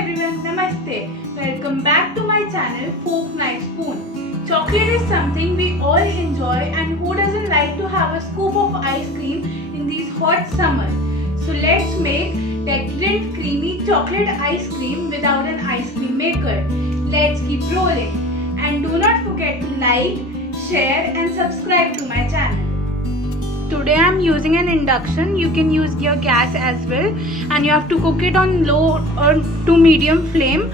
everyone, Namaste. Welcome back to my channel Folk Night Spoon. Chocolate is something we all enjoy, and who doesn't like to have a scoop of ice cream in these hot summers? So let's make decadent creamy chocolate ice cream without an ice cream maker. Let's keep rolling. And do not forget to like, share and subscribe to my channel. Today I am using an induction. You can use your gas as well, and you have to cook it on low or to medium flame,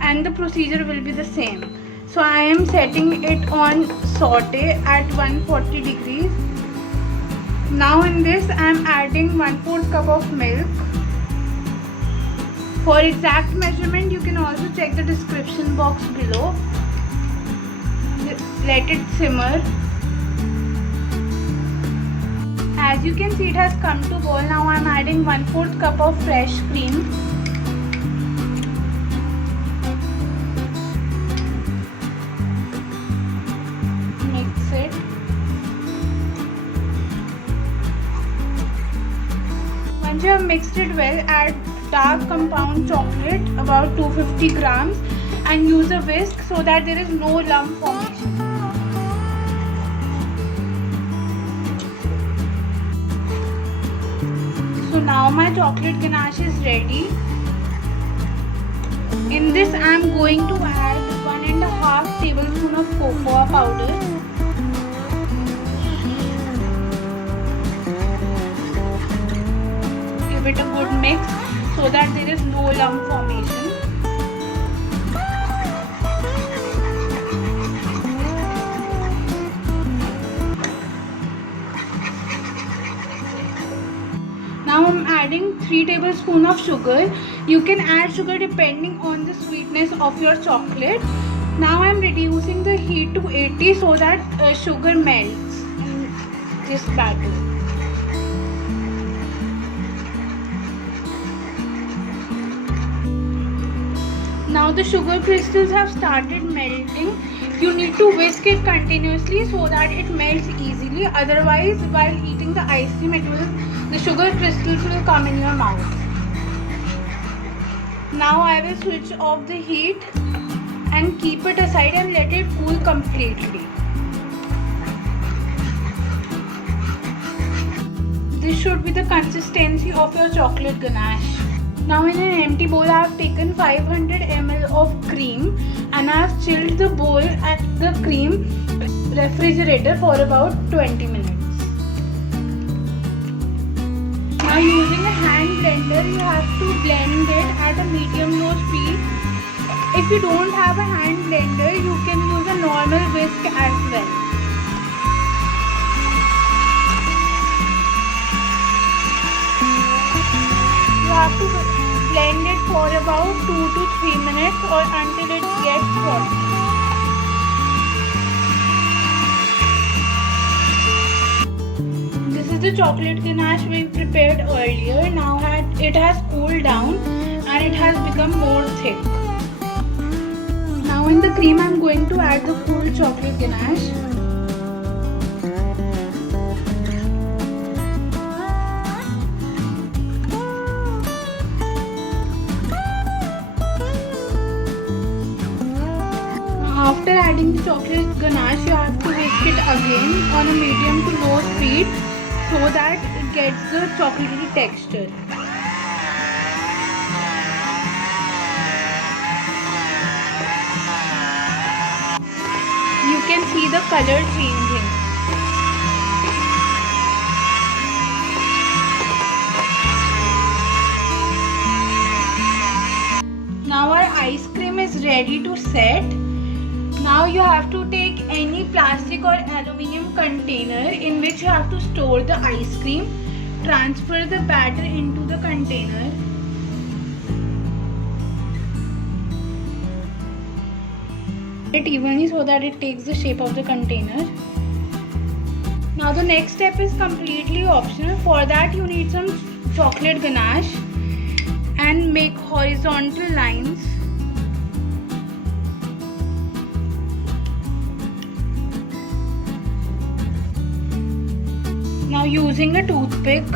and the procedure will be the same. So I am setting it on saute at 140 degrees. Now in this I am adding 1/4 cup of milk. For exact measurement you can also check the description box below. Let it simmer. As you can see, it has come to boil. Now I am adding 1/4 cup of fresh cream. Mix it. Once you have mixed it well, add dark compound chocolate about 250 grams and use a whisk so that there is no lump formation. So now my chocolate ganache is ready. In this I am going to add 1.5 tablespoon of cocoa powder. Give it a good mix so that there is no lump formation. Now I am adding 3 tablespoons of sugar. You can add sugar depending on the sweetness of your chocolate. Now I am reducing the heat to 80 so that sugar melts in this batter. Now the sugar crystals have started melting. You need to whisk it continuously so that it melts easily. Otherwise, while eating the ice cream, the sugar crystals will come in your mouth. Now I will switch off the heat and keep it aside and let it cool completely. This should be the consistency of your chocolate ganache. Now in an empty bowl I have taken 500 ml of cream and I have chilled the bowl at the cream refrigerator for about 20 minutes. Now using a hand blender you have to blend it at a medium-low speed. If you don't have a hand blender you can use a normal whisk as well. You have to blend it for about 2 to 3 minutes or until it gets frothy. This is the chocolate ganache we prepared earlier. Now it has cooled down and it has become more thick. Now in the cream I am going to add the cool chocolate ganache. After adding the chocolate ganache, you have to whisk it again on a medium to low speed so that it gets the chocolatey texture. You can see the color changing. Now our ice cream is ready to set. Now you have to take any plastic or aluminium container in which you have to store the ice cream. Transfer the batter into the container. It evenly so that it takes the shape of the container. Now the next step is completely optional. For that you need some chocolate ganache and make horizontal lines. Now using a toothpick,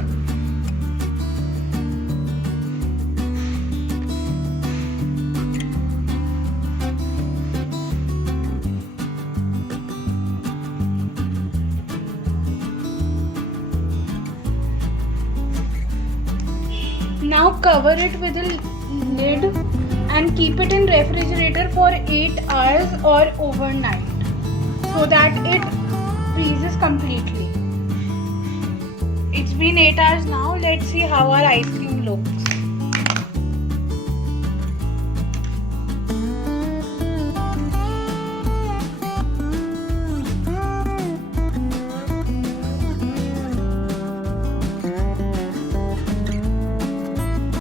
Now cover it with a lid and keep it in refrigerator for 8 hours or overnight so that it freezes completely. It's been 8 hours now. Let's see how our ice cream looks.